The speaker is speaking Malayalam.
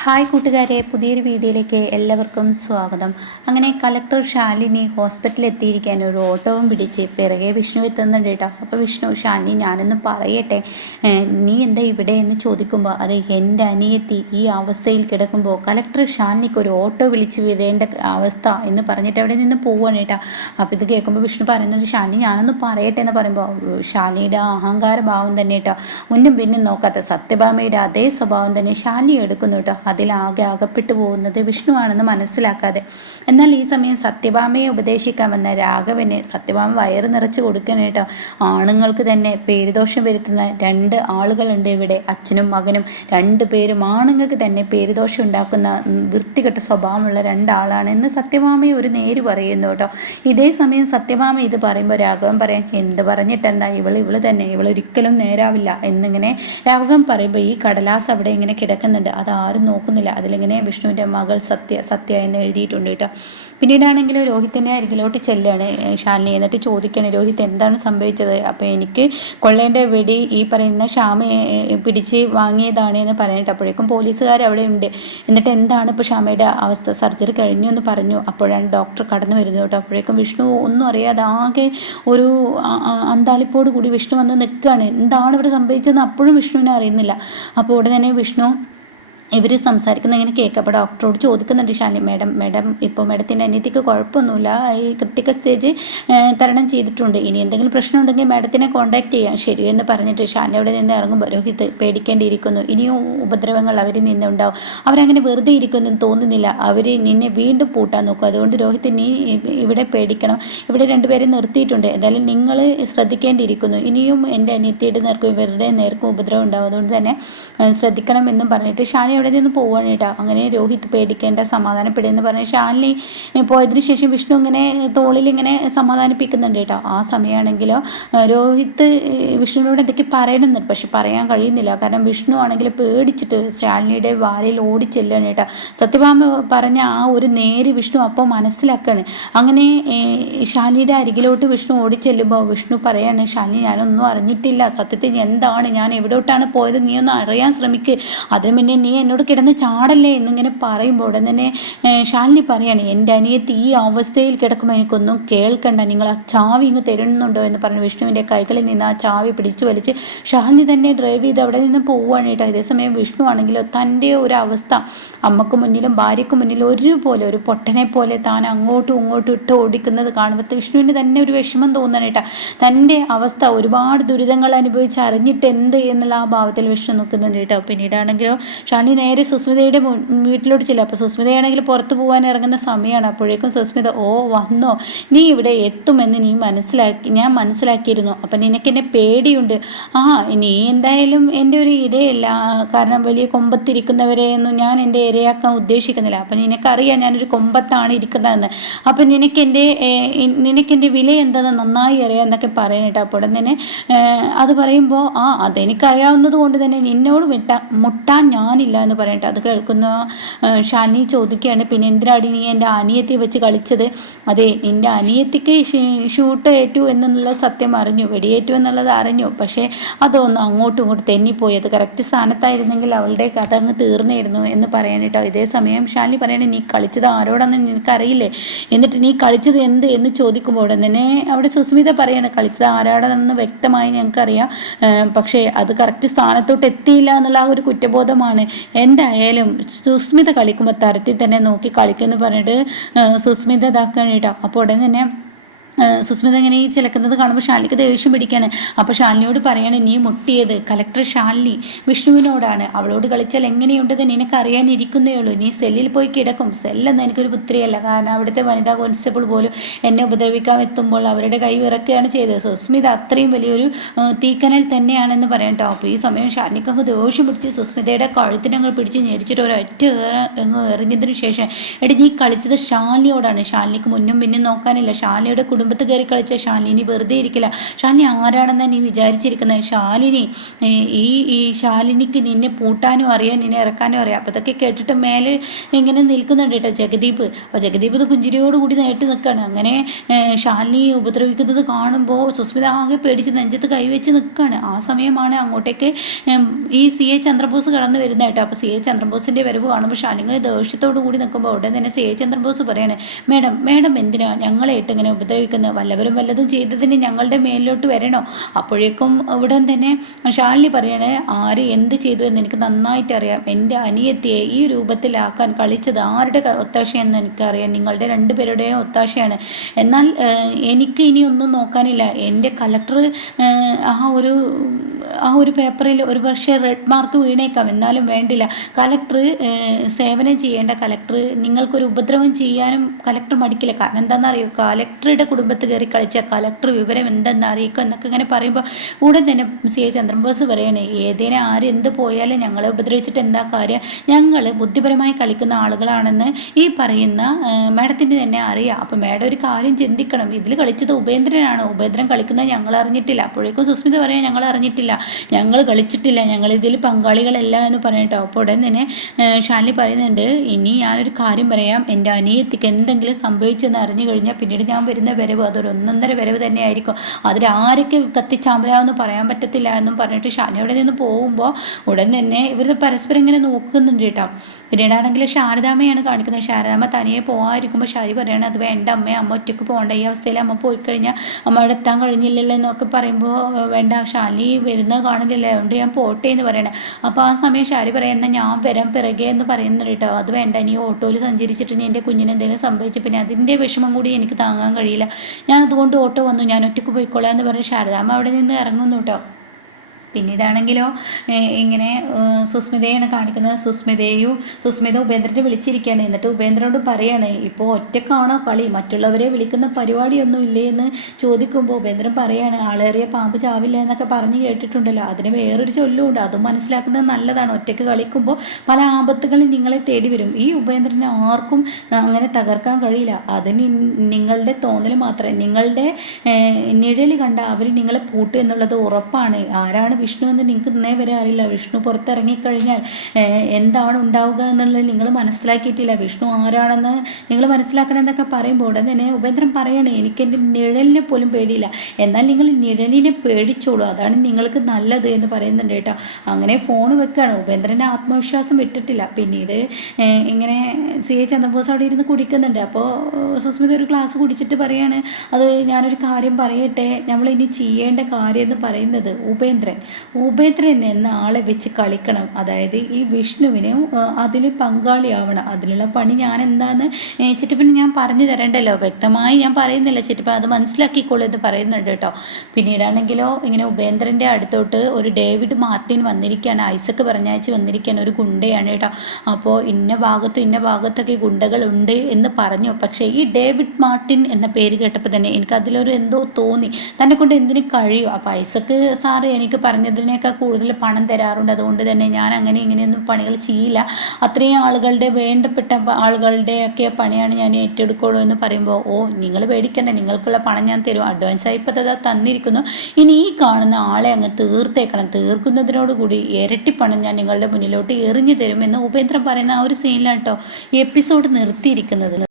ഹായ് കൂട്ടുകാരെ, പുതിയൊരു വീഡിയോയിലേക്ക് എല്ലാവർക്കും സ്വാഗതം. അങ്ങനെ കളക്ടർ ശാലിനി ഹോസ്പിറ്റലിൽ എത്തിയിരിക്കാൻ ഒരു ഓട്ടവും പിടിച്ച് പിറകെ വിഷ്ണു എത്തുന്നുണ്ട് കേട്ടോ. അപ്പോൾ വിഷ്ണു, ശാലിനി ഞാനൊന്ന് പറയട്ടെ, നീ എന്താ ഇവിടെ എന്ന് ചോദിക്കുമ്പോൾ അത് എൻ്റെ അനിയത്തി ഈ അവസ്ഥയിൽ കിടക്കുമ്പോൾ കളക്ടർ ശാലിനിക്ക് ഒരു ഓട്ടോ വിളിച്ച് വിടേണ്ട അവസ്ഥ എന്ന് പറഞ്ഞിട്ട് അവിടെ നിന്ന് പോവുകയാണ് കേട്ടോ. അപ്പോൾ ഇത് കേൾക്കുമ്പോൾ വിഷ്ണു പറയുന്നുണ്ട്, ശാലിനി ഞാനൊന്ന് പറയട്ടെ എന്ന് പറയുമ്പോൾ ശാലിനിയുടെ അഹങ്കാര ഭാവം തന്നെ കേട്ടോ, മുന്നും പിന്നും നോക്കാത്ത സത്യഭാമയുടെ അതേ സ്വഭാവം തന്നെ ശാലിനി എടുക്കുന്നു കേട്ടോ. അതിലാകെ അകപ്പെട്ടു പോകുന്നത് വിഷ്ണുവാണെന്ന് മനസ്സിലാക്കാതെ. എന്നാൽ ഈ സമയം സത്യഭാമയെ ഉപദേശിക്കാൻ വന്ന രാഘവന് സത്യഭാമ വയറ് നിറച്ച് കൊടുക്കാനായിട്ടോ. ആണുങ്ങൾക്ക് തന്നെ പേരുദോഷം വരുത്തുന്ന രണ്ട് ആളുകളുണ്ട് ഇവിടെ, അച്ഛനും മകനും പേരും ആണുങ്ങൾക്ക് തന്നെ പേരുദോഷം ഉണ്ടാക്കുന്ന വൃത്തികെട്ട സ്വഭാവമുള്ള രണ്ടാളാണ് എന്ന് സത്യഭാമയെ ഒരു നേര് പറയുന്നു കേട്ടോ. ഇതേ സമയം സത്യഭാമ ഇത് പറയുമ്പോൾ രാഘവൻ പറയാൻ, എന്ത് പറഞ്ഞിട്ടെന്താ, ഇവള് തന്നെ, ഇവളൊരിക്കലും നേരാവില്ല എന്നിങ്ങനെ രാഘവൻ പറയുമ്പോൾ ഈ കടലാസ് അവിടെ ഇങ്ങനെ കിടക്കുന്നുണ്ട്, അതാരും നോക്കുന്നില്ല. അതിലിങ്ങനെ വിഷ്ണുവിൻ്റെ മകൾ സത്യ എന്ന് എഴുതിയിട്ടുണ്ട് കേട്ടോ. പിന്നീടാണെങ്കിലും രോഹിത്തിൻ്റെ അരികിലോട്ട് ചെല്ലുകയാണ് ശാലിനി. എന്നിട്ട് ചോദിക്കുകയാണ്, രോഹിത് എന്താണ് സംഭവിച്ചത്? അപ്പോൾ എനിക്ക് കൊള്ളേണ്ട വെടി ഈ പറയുന്ന ശ്യാമയെ പിടിച്ച് വാങ്ങിയതാണ് എന്ന് പറഞ്ഞിട്ട് അപ്പോഴേക്കും പോലീസുകാർ അവിടെ ഉണ്ട്. എന്നിട്ട് എന്താണ് ഇപ്പോൾ ശ്യാമയുടെ അവസ്ഥ? സർജറി കഴിഞ്ഞു എന്ന് പറഞ്ഞു. അപ്പോഴാണ് ഡോക്ടർ കടന്നു വരുന്നത് കേട്ടോ. അപ്പോഴേക്കും വിഷ്ണു ഒന്നും അറിയാതെ ആകെ ഒരു അന്താളിപ്പോട് കൂടി വിഷ്ണു വന്ന് നിൽക്കുകയാണ്. എന്താണ് ഇവിടെ സംഭവിച്ചതെന്ന് അപ്പോഴും വിഷ്ണുവിനെ അറിയുന്നില്ല. അപ്പോൾ ഉടനെ തന്നെ വിഷ്ണു ഇവർ സംസാരിക്കുന്ന ഇങ്ങനെ കേൾക്കുക. അപ്പോൾ ഡോക്ടറോട് ചോദിക്കുന്നുണ്ട് ശാലിനി, മേഡം ഇപ്പോൾ മേഡത്തിൻ്റെ അനിയത്തിക്ക് കുഴപ്പമൊന്നുമില്ല, ഈ ക്രിട്ടിക്കൽ സ്റ്റേജ് തരണം ചെയ്തിട്ടുണ്ട്, ഇനി എന്തെങ്കിലും പ്രശ്നം ഉണ്ടെങ്കിൽ മേഡത്തിനെ കോൺടാക്ട് ചെയ്യാം ശരിയോ എന്ന് പറഞ്ഞിട്ട് ശാലിനി അവിടെ നിന്ന് ഇറങ്ങുമ്പോൾ രോഹിത് പേടിക്കേണ്ടിയിരിക്കുന്നു, ഇനിയും ഉപദ്രവങ്ങൾ അവരിൽ നിന്നുണ്ടാവും, അവരങ്ങനെ വെറുതെ ഇരിക്കുമെന്ന് തോന്നുന്നില്ല, അവർ നിന്നെ വീണ്ടും പൂട്ടാൻ നോക്കും, അതുകൊണ്ട് രോഹിത് നീ ഇവിടെ പേടിക്കണം, ഇവിടെ രണ്ടുപേരെ നിർത്തിയിട്ടുണ്ട്, എന്തായാലും നിങ്ങൾ ശ്രദ്ധിക്കേണ്ടിയിരിക്കുന്നു, ഇനിയും എൻ്റെ അനിയത്തിയുടെ നേർക്കും ഇവരുടെ നേർക്കും ഉപദ്രവം ഉണ്ടാവും, അതുകൊണ്ട് തന്നെ ശ്രദ്ധിക്കണം എന്നും പറഞ്ഞിട്ട് ശാലിനി അവിടെ നിന്ന് പോവുകയാണ് കേട്ടോ. അങ്ങനെ രോഹിത് പേടിക്കേണ്ട, സമാധാനപ്പെടുമെന്ന് പറഞ്ഞ് ശാലിനി പോയതിനു ശേഷം വിഷ്ണു ഇങ്ങനെ തോളിൽ ഇങ്ങനെ സമാധാനിപ്പിക്കുന്നുണ്ട് കേട്ടോ. ആ സമയമാണെങ്കിലോ രോഹിത് വിഷ്ണുവിനോട് എന്തൊക്കെ പറയണമെന്നുണ്ട്, പക്ഷെ പറയാൻ കഴിയുന്നില്ല. കാരണം വിഷ്ണു ആണെങ്കിൽ പേടിച്ചിട്ട് ശാലിനിയുടെ വാലിൽ ഓടിച്ചെല്ലാണ് കേട്ടോ. സത്യഭാമ പറഞ്ഞ ആ ഒരു നേര് വിഷ്ണു അപ്പോൾ മനസ്സിലാക്കുകയാണ്. അങ്ങനെ ശാലിനിയുടെ അരികിലോട്ട് വിഷ്ണു ഓടിച്ചെല്ലുമ്പോൾ വിഷ്ണു പറയാണ്, ശാലിനി ഞാനൊന്നും അറിഞ്ഞിട്ടില്ല, സത്യത്തിൽ എന്താണ്, ഞാൻ എവിടോട്ടാണ് പോയത്, നീ ഒന്ന് അറിയാൻ ശ്രമിക്ക്, അതിന് മുന്നേ നീ എന്നോട് കിടന്ന് ചാടല്ലേ എന്നിങ്ങനെ പറയുമ്പോൾ ഉടൻ തന്നെ ശാലിനി പറയാണ്, എൻ്റെ അനിയത്തി ഈ അവസ്ഥയിൽ കിടക്കുമ്പോൾ എനിക്കൊന്നും കേൾക്കണ്ട, നിങ്ങൾ ആ ചാവി ഇങ്ങ് തരുന്നുണ്ടോ എന്ന് പറഞ്ഞ് വിഷ്ണുവിൻ്റെ കൈകളിൽ നിന്ന് ആ ചാവി പിടിച്ചു വലിച്ച് ശാലിനി തന്നെ ഡ്രൈവ് ചെയ്ത് അവിടെ നിന്ന് പോവുകയാണ് കേട്ടോ. അതേസമയം വിഷ്ണു ആണെങ്കിലോ തൻ്റെ ഒരു അവസ്ഥ അമ്മക്ക് മുന്നിലും ഭാര്യയ്ക്ക് മുന്നിലും ഒരുപോലെ ഒരു പൊട്ടനെ പോലെ താൻ അങ്ങോട്ടും ഇങ്ങോട്ടും ഇട്ട് ഓടിക്കുന്നത് കാണുമ്പോൾ വിഷ്ണുവിന് തന്നെ ഒരു വിഷമം തോന്നണം കേട്ടോ. തൻ്റെ അവസ്ഥ ഒരുപാട് ദുരിതങ്ങൾ അനുഭവിച്ച് അറിഞ്ഞിട്ട് എന്ത് എന്നുള്ള ആ ഭാവത്തിൽ വിഷ്ണു നിൽക്കുന്നുണ്ട് കേട്ടോ. പിന്നീടാണെങ്കിലോ ശാലിനി നേരെ സുസ്മിതയുടെ വീട്ടിലോട്ട് ചെല്ലും. അപ്പോൾ സുസ്മിതയാണെങ്കിൽ പുറത്ത് പോകാൻ ഇറങ്ങുന്ന സമയമാണ്. അപ്പോഴേക്കും സുസ്മിത, ഓ വന്നോ, നീ ഇവിടെ എത്തുമെന്ന് ഞാൻ മനസ്സിലാക്കിയിരുന്നു, അപ്പം നിനക്കെന്നെ പേടിയുണ്ട്. നീ എന്തായാലും എൻ്റെ ഒരു ഇരയല്ല, കാരണം വലിയ കൊമ്പത്തിരിക്കുന്നവരെയൊന്നും ഞാൻ എൻ്റെ ഇരയാക്കാൻ ഉദ്ദേശിക്കുന്നില്ല, അപ്പം നിനക്കറിയാം ഞാനൊരു കൊമ്പത്താണ് ഇരിക്കുന്നതെന്ന്, അപ്പം നിനക്കെൻ്റെ വില എന്താണെന്ന് നന്നായി അറിയാം എന്നൊക്കെ പറയണേട്ടോ. അപ്പോൾ ഉടൻ തന്നെ അത് പറയുമ്പോൾ അതെനിക്കറിയാവുന്നത് കൊണ്ട് തന്നെ നിന്നോട് മുട്ടാൻ ഞാനില്ല എന്ന് പറയട്ടെ. അത് കേൾക്കുന്ന ഷാലിനി ചോദിക്കുകയാണ്, പിന്നെ എന്തിനാടി നീ എൻ്റെ അനിയത്തിയെ വെച്ച് കളിച്ചത്? അതെ, നിൻ്റെ അനിയത്തിക്ക് ഷൂട്ട് ഏറ്റു എന്നുള്ള സത്യം അറിഞ്ഞു, വെടിയേറ്റു എന്നുള്ളത് അറിഞ്ഞു, പക്ഷേ അതൊന്ന് അങ്ങോട്ടും ഇങ്ങോട്ടും തെന്നിപ്പോയി, അത് കറക്റ്റ് സ്ഥാനത്തായിരുന്നെങ്കിൽ അവളുടെ കഥ അങ്ങ് തീർന്നായിരുന്നു എന്ന് പറയാനിട്ടോ. ഇതേ സമയം ഷാലിനി പറയണേ, നീ കളിച്ചത് ആരോടാണെന്ന് നിനക്കറിയില്ലേ, എന്നിട്ട് നീ കളിച്ചത് എന്ത് എന്ന് ചോദിക്കുമ്പോൾ തന്നെ അവിടെ സുസ്മിത പറയാണ്, കളിച്ചത് ആരോടാണെന്ന് വ്യക്തമായി ഞങ്ങൾക്കറിയാം, പക്ഷേ അത് കറക്റ്റ് സ്ഥാനത്തോട്ട് എത്തിയില്ല എന്നുള്ള ആ ഒരു കുറ്റബോധമാണ്. എന്തായാലും സുസ്മിത കളിക്കുമ്പോൾ തരത്തിൽ തന്നെ നോക്കി കളിക്കുമെന്ന് പറഞ്ഞിട്ട് സുസ്മിത ഇതാക്കുകയാണ് കേട്ടോ. അപ്പോൾ ഉടനെ തന്നെ സുസ്മിത ഇങ്ങനെ ഈ ചിലക്കുന്നത് കാണുമ്പോൾ ശാലിനിക്ക് ദേഷ്യം പിടിക്കുകയാണ്. അപ്പോൾ ശാലിനിയോട് പറയാണ്, നീ മുട്ടിയത് കളക്ടർ ശാലിനി വിഷ്ണുവിനോടാണ്, അവളോട് കളിച്ചാൽ എങ്ങനെയുണ്ടെന്ന് നിനക്കറിയാനിരിക്കുന്നേ ഉള്ളൂ, നീ സെല്ലിൽ പോയി കിടക്കും, സെല്ലൊന്നും എനിക്കൊരു പുത്രിയല്ല, കാരണം അവിടുത്തെ വനിതാ കോൺസ്റ്റബിൾ പോലും എന്നെ ഉപദ്രവിക്കാൻ എത്തുമ്പോൾ അവരുടെ കൈ വിറക്കുകയാണ് ചെയ്തത്, സുസ്മിത അത്രയും വലിയൊരു തീക്കനൽ തന്നെയാണെന്ന് പറയാം കേട്ടോ. അപ്പോൾ ഈ സമയം ശാലിനിക്ക് ദേഷ്യം പിടിച്ച് സുസ്മിതയുടെ കഴുത്തിനങ്ങൾ പിടിച്ച് ഞെരിച്ചിട്ട് ഒരൊറ്റ എറിഞ്ഞതിന് ശേഷം, എടി നീ കളിച്ചത് ശാലിനിയോടാണ്, ശാലിനിക്ക് മുന്നും പിന്നും നോക്കാനില്ല, ശാലിനിയുടെ കുടുംബം കുടുംബത്ത് കയറി കളിച്ച ശാലിനി വെറുതെ ഇരിക്കില്ല. ശാലിനി ആരാണെന്ന് നീ വിചാരിച്ചിരിക്കുന്നത്? ശാലിനി ഈ ശാലിനിക്ക് നിന്നെ പൂട്ടാനും അറിയാം, നിന്നെ ഇറക്കാനും അറിയാം. അപ്പോൾ ഇതൊക്കെ കേട്ടിട്ട് മേലെ ഇങ്ങനെ നിൽക്കുന്നുണ്ട് കേട്ടോ ജഗദീപ്. അപ്പോൾ ജഗദീപ് ഇത് പുഞ്ചിരിയോടുകൂടി നേരിട്ട് നിൽക്കുകയാണ്. അങ്ങനെ ശാലിനി ഉപദ്രവിക്കുന്നത് കാണുമ്പോൾ സുസ്മിത ആകെ പേടിച്ച് നെഞ്ചത്ത് കൈവച്ച് നിൽക്കുകയാണ്. ആ സമയമാണ് അങ്ങോട്ടേക്ക് ഈ CA ചന്ദ്രബോസ് കടന്നു വരുന്നത് കേട്ടോ. അപ്പോൾ CA ചന്ദ്രബോസിൻ്റെ വരവ് കാണുമ്പോൾ ശാലിനി ദേഷ്യത്തോടു കൂടി നിൽക്കുമ്പോൾ ഉടൻ തന്നെ CA ചന്ദ്രബോസ് പറയാണ്, മേഡം എന്തിനാ ഞങ്ങളായിട്ട് ഇങ്ങനെ ഉപദ്രവിക്കുന്നത്? വല്ലവരും വല്ലതും ചെയ്തതിന് ഞങ്ങളുടെ മേലിലോട്ട് വരണോ? അപ്പോഴേക്കും ഉടൻ തന്നെ ശാലിനി പറയണേ, ആര് എന്ത് ചെയ്തു എന്ന് എനിക്ക് നന്നായിട്ട് അറിയാം. എൻ്റെ അനിയത്തിയെ ഈ രൂപത്തിലാക്കാൻ കളിച്ചത് ആരുടെ ഒത്താശയെന്ന് എനിക്കറിയാം. നിങ്ങളുടെ രണ്ടുപേരുടെയും ഒത്താശയാണ്. എന്നാൽ എനിക്ക് ഇനി ഒന്നും നോക്കാനില്ല. എൻ്റെ കളക്ടർ ആ ഒരു പേപ്പറിൽ ഒരു പക്ഷേ റെഡ് മാർക്ക് വീണേക്കാം, എന്നാലും വേണ്ടില്ല. കളക്ടർ സേവനം ചെയ്യേണ്ട കളക്ടർ നിങ്ങൾക്കൊരു ഉപദ്രവം ചെയ്യാനും കളക്ടർ മടിക്കില്ല. കാരണം എന്താണെന്നറിയോ, കളക്ടറുടെ കുടുംബത്ത് കയറി കളിച്ച കളക്ടർ വിവരം എന്തെന്ന് അറിയിക്കും എന്നൊക്കെ ഇങ്ങനെ പറയുമ്പോൾ ഉടൻ തന്നെ CA ചന്ദ്രബോസ് പറയണേ, ഏതേനെ ആര് എന്ത് പോയാലും ഞങ്ങളെ ഉപദ്രവിച്ചിട്ട് എന്താ കാര്യം? ഞങ്ങൾ ബുദ്ധിപരമായി കളിക്കുന്ന ആളുകളാണെന്ന് ഈ പറയുന്ന മാഡത്തിന് തന്നെ അറിയാം. അപ്പോൾ മാഡം ഒരു കാര്യം ചിന്തിക്കണം, ഇതിൽ കളിച്ചത് ഉപേന്ദ്രനാണ്. ഉപേന്ദ്രൻ കളിക്കുന്നത് ഞങ്ങൾ അറിഞ്ഞിട്ടില്ല. അപ്പോഴേക്കും സുസ്മിത പറയാൻ, ഞങ്ങൾ അറിഞ്ഞിട്ടില്ല, ഞങ്ങൾ കളിച്ചിട്ടില്ല, ഞങ്ങൾ ഇതിൽ പങ്കാളികളല്ല എന്ന് പറയട്ടോ. അപ്പോൾ ഉടൻ തന്നെ ശാലിനി പറയുന്നുണ്ട്, ഇനി ഞാനൊരു കാര്യം പറയാം, എൻ്റെ അനിയത്തിക്ക് എന്തെങ്കിലും സംഭവിച്ചെന്ന് അറിഞ്ഞു കഴിഞ്ഞാൽ പിന്നീട് ഞാൻ വരുന്ന വരവ് അതൊരു ഒന്നൊന്നര വരവ് തന്നെ ആയിരിക്കും. അതിലാരൊക്കെ കത്തിച്ചാമ്പലാവെന്ന് പറയാൻ പറ്റത്തില്ല എന്നും പറഞ്ഞിട്ട് ശാലിനി അവിടെ നിന്ന് പോകുമ്പോൾ ഉടൻ തന്നെ ഇവർ പരസ്പരം ഇങ്ങനെ നോക്കുന്നുണ്ട് കേട്ടോ. പിന്നീടാണെങ്കിൽ ശാരദാമ്മയാണ് കാണിക്കുന്നത്. ശാരദാമ്മ തനിയെ പോകാതിരിക്കുമ്പോൾ ശാരി പറയണത്, അത് വേണ്ട അമ്മ ഒറ്റയ്ക്ക് പോകണ്ട, ഈ അവസ്ഥയിൽ അമ്മ പോയി കഴിഞ്ഞാൽ അമ്മയുടെ എത്താൻ കഴിഞ്ഞില്ലല്ലോ എന്നൊക്കെ പറയുമ്പോൾ വേണ്ട, ശാലിനി വരുന്നത് കാണുന്നില്ല, അതുകൊണ്ട് ഞാൻ പോട്ടെ എന്ന് പറയണേ. അപ്പോൾ ആ സമയം ശാരി പറയുന്നത്, ഞാൻ വരാൻ പിറകെ എന്ന് പറയുന്നുണ്ട് കേട്ടോ. അത് വേണ്ട, നീ ഓട്ടോയിൽ സഞ്ചരിച്ചിട്ട് നീ എൻ്റെ കുഞ്ഞിന് എന്തെങ്കിലും സംഭവിച്ചു പിന്നെ അതിൻ്റെ വിഷമം കൂടി എനിക്ക് താങ്ങാൻ കഴിയില്ല, ഞാൻ അതുകൊണ്ട് ഓട്ടോ വന്നു, ഞാൻ ഒറ്റയ്ക്ക് പോയിക്കോളാം എന്ന് പറഞ്ഞ് ശാരദാമ്മ അവിടെ നിന്ന് ഇറങ്ങുന്നു കേട്ടോ. പിന്നീടാണെങ്കിലോ ഇങ്ങനെ സുസ്മിതയാണ് കാണിക്കുന്നത്. സുസ്മിത ഉപേന്ദ്രനെ വിളിച്ചിരിക്കുകയാണ്. എന്നിട്ട് ഉപേന്ദ്രനോട് പറയാണ്, ഇപ്പോൾ ഒറ്റക്കാണോ കളി, മറ്റുള്ളവരെ വിളിക്കുന്ന പരിപാടിയൊന്നും ഇല്ലേ എന്ന് ചോദിക്കുമ്പോൾ ഉപേന്ദ്രൻ പറയാണ്, ആളേറിയ പാമ്പ് ചാവില്ല എന്നൊക്കെ പറഞ്ഞ് കേട്ടിട്ടുണ്ടല്ലോ, അതിന് വേറൊരു ചൊല്ലുമുണ്ട്, അതും മനസ്സിലാക്കുന്നത് നല്ലതാണ്. ഒറ്റയ്ക്ക് കളിക്കുമ്പോൾ പല ആപത്തുകളും നിങ്ങളെ തേടി വരും. ഈ ഉപേന്ദ്രനെ ആർക്കും അങ്ങനെ തകർക്കാൻ കഴിയില്ല, അത് നിങ്ങളുടെ തോന്നൽ മാത്രമേ, നിങ്ങളുടെ നിഴൽ കണ്ട അവർ നിങ്ങളെ പൂട്ടു എന്നുള്ളത് ഉറപ്പാണ്. ആരാണ് വിഷ്ണു എന്ന് നിങ്ങൾക്ക് ഇന്നേ വരെ അറിയില്ല. വിഷ്ണു പുറത്തിറങ്ങിക്കഴിഞ്ഞാൽ എന്താണ് ഉണ്ടാവുക എന്നുള്ളത് നിങ്ങൾ മനസ്സിലാക്കിയിട്ടില്ല. വിഷ്ണു ആരാണെന്ന് നിങ്ങൾ മനസ്സിലാക്കണം എന്നൊക്കെ പറയുമ്പോൾ ഉടൻ തന്നെ ഉപേന്ദ്രൻ പറയണേ, എനിക്ക് എൻ്റെ നിഴലിനെ പോലും പേടിയില്ല, എന്നാൽ നിങ്ങൾ നിഴലിനെ പേടിച്ചോളൂ, അതാണ് നിങ്ങൾക്ക് നല്ലത് എന്ന് പറയുന്നുണ്ട് കേട്ടോ. അങ്ങനെ ഫോൺ വെക്കുകയാണ്. ഉപേന്ദ്രൻ്റെ ആത്മവിശ്വാസം വിട്ടിട്ടില്ല. പിന്നീട് ഇങ്ങനെ CA ചന്ദ്രബോസ് അവിടെ ഇരുന്ന് കുടിക്കുന്നുണ്ട്. അപ്പോൾ സുസ്മിത ഒരു ഗ്ലാസ് കുടിച്ചിട്ട് പറയാണ്, അത് ഞാനൊരു കാര്യം പറയട്ടെ, നമ്മളിനി ചെയ്യേണ്ട കാര്യം എന്ന് പറയുന്നത് ഉപേന്ദ്രൻ എന്ന ആളെ വെച്ച് കളിക്കണം. അതായത് ഈ വിഷ്ണുവിനും അതിൽ പങ്കാളിയാവണം. അതിനുള്ള പണി ഞാൻ എന്താന്ന് ചിറ്റപ്പന് ഞാൻ പറഞ്ഞു തരണ്ടല്ലോ, വ്യക്തമായി ഞാൻ പറയുന്നില്ല, ചിറ്റപ്പൻ അത് മനസ്സിലാക്കിക്കോളൂ എന്ന് പറയുന്നുണ്ട് കേട്ടോ. പിന്നീടാണെങ്കിലോ ഇങ്ങനെ ഉപേന്ദ്രൻ്റെ അടുത്തോട്ട് ഒരു ഡേവിഡ് മാർട്ടിൻ വന്നിരിക്കുകയാണ്. ഐസക്ക് പറഞ്ഞയച്ച് വന്നിരിക്കുകയാണ്. ഒരു ഗുണ്ടയാണ് കേട്ടോ. അപ്പോൾ ഇന്ന ഭാഗത്തൊക്കെ ഗുണ്ടകളുണ്ട് എന്ന് പറഞ്ഞു. പക്ഷേ ഈ ഡേവിഡ് മാർട്ടിൻ എന്ന പേര് കേട്ടപ്പോൾ തന്നെ എനിക്ക് അതിലൊരു എന്തോ തോന്നി, തന്നെ കൊണ്ട് എന്തിനു കഴിയും. അപ്പോൾ ഐസക്ക് സാറ് എനിക്ക് പറഞ്ഞതിനേക്കാൾ കൂടുതൽ പണം തരാറുണ്ട്, അതുകൊണ്ട് തന്നെ ഞാൻ അങ്ങനെ ഇങ്ങനെയൊന്നും പണികൾ ചെയ്യില്ല, അത്രയും ആളുകളുടെ വേണ്ടപ്പെട്ട ആളുകളുടെയൊക്കെ പണിയാണ് ഞാൻ ഏറ്റെടുക്കുള്ളൂ എന്ന് പറയുമ്പോൾ, ഓ നിങ്ങൾ പേടിക്കണ്ട, നിങ്ങൾക്കുള്ള പണം ഞാൻ തരും, അഡ്വാൻസായി ഇപ്പോൾ തന്നിരിക്കുന്നു, ഇനി ഈ കാണുന്ന ആളെ അങ്ങ് തീർത്തേക്കണം, തീർക്കുന്നതിനോടുകൂടി ഇരട്ടി പണം ഞാൻ നിങ്ങളുടെ മുന്നിലോട്ട് എറിഞ്ഞു തരുമെന്ന് ഉപേന്ദ്രൻ പറയുന്ന ആ ഒരു സീനിലാണ് കേട്ടോ ഈ എപ്പിസോഡ് നിർത്തിയിരിക്കുന്നത്.